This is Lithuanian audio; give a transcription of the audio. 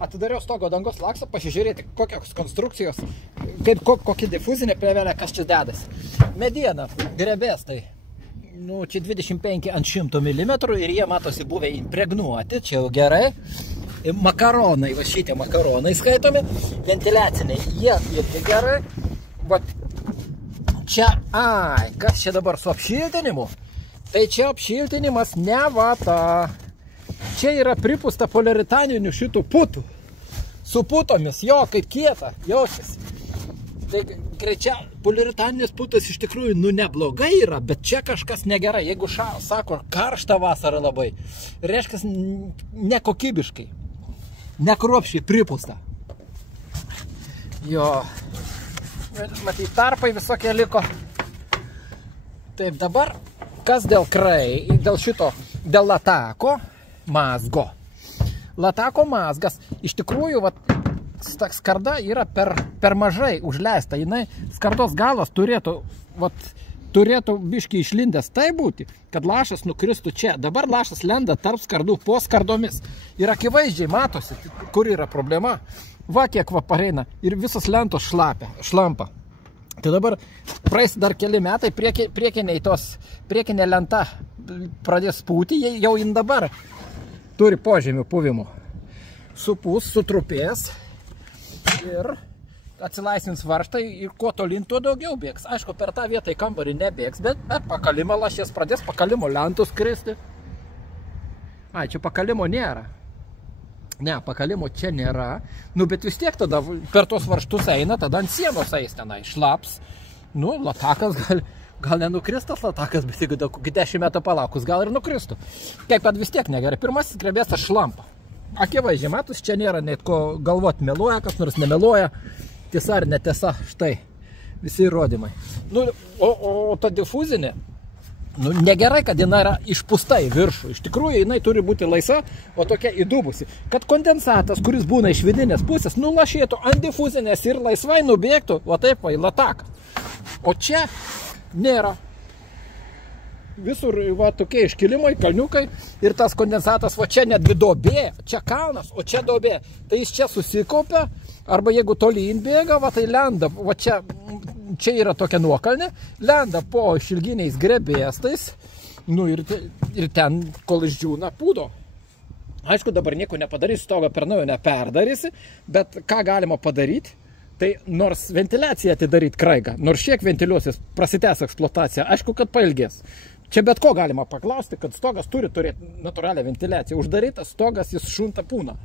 Atidariau stogo dangos laksą, pasižiūrėti, kokios konstrukcijos, kokia difuzinė plėvelė, kas čia dedasi. Mediena, grebės tai, nu, čia 25 ant 100 mm ir jie matosi buvę impregnuoti, čia jau gerai. Makaronai, va šitie makaronai skaitomi, ventiliaciniai, jie irgi gerai. Va, čia, kas čia dabar su apšiltinimu? Tai čia apšiltinimas ne vata. Čia yra pripusta poliuretaninių šitų putų. Su putomis, jo, kaip kieta, jaučiasi. Tai greičia, poliuretaninis putas iš tikrųjų, nu, neblogai yra, bet čia kažkas negerai. Jeigu sako, karšta vasara labai, reiškia nekokybiškai, nekruopščiai pripusta. Jo, matyt, tarpai visokie liko. Taip, dabar, kas dėl dėl latako mazgo. Latako mazgas, iš tikrųjų, skarda yra per mažai užleista. Jinai, skardos galas turėtų biškiai išlindęs tai būti, kad lašas nukristų čia. Dabar lašas lenda tarp skardų po skardomis. Ir akivaizdžiai matosi, kur yra problema. Va kiek va pareina ir visas lentos šlampa. Tai dabar praeis dar keli metai, priekinė lenta pradės pūti, jau jin dabar turi požemių puvimų. Supūs, sutrupės ir atsilaisvins varžtai ir kuo tolin, tuo daugiau bėgs. Aišku, per tą vietą į kambarį nebėgs, bet pakalimo lašės pradės pakalimo lentus kristi. Čia pakalimo nėra. Ne, pakalimo čia nėra. Nu, bet vis tiek tada per tos varžtus eina, tada ant sienos eis tenai, šlaps. Nu, latakas gal nenukristas latakas, bet jeigu 10 metų palaukus, gal ir nukristų. Kaip kad vis tiek negerai. Pirmasis grebėstas šlampa. Akivaizdžiai, matus, čia nėra net ko galvoti, meluoja, kas nors nemeluoja. Tiesa ar netiesa, štai, visi įrodymai. Nu, o ta difuzinė, nu, negerai, kad jinai yra išpūsta į viršų. Iš tikrųjų, jinai turi būti laisva, o tokia įdubusi. Kad kondensatas, kuris būna iš vidinės pusės, nulašėtų ant difuzinės ir laisvai nubėgtų, va taip, va, į lataką. O čia nėra. Visur, va, tokie iškilimai, kalniukai ir tas kondensatas, va, čia netgi duobė, čia kalnas, o čia duobė. Tai jis čia susikaupia, arba jeigu tolyn bėga, va, tai lenda, va, čia yra tokia nuokalnė, lenda po išilginiais grebėstais, nu, ir ten, kol išdžiūna, pūdo. Aišku, dabar nieko nepadarysi, stogą per naujo neperdarysi, bet ką galima padaryti? Tai nors ventiliaciją atidaryti kraigą, nors šiek ventiliuosis, prasitęs eksploatacija, aišku, kad pailgės. Čia bet ko galima paklausti, kad stogas turi turėti natūralią ventiliaciją. Uždarytas stogas, jis šunta pūna.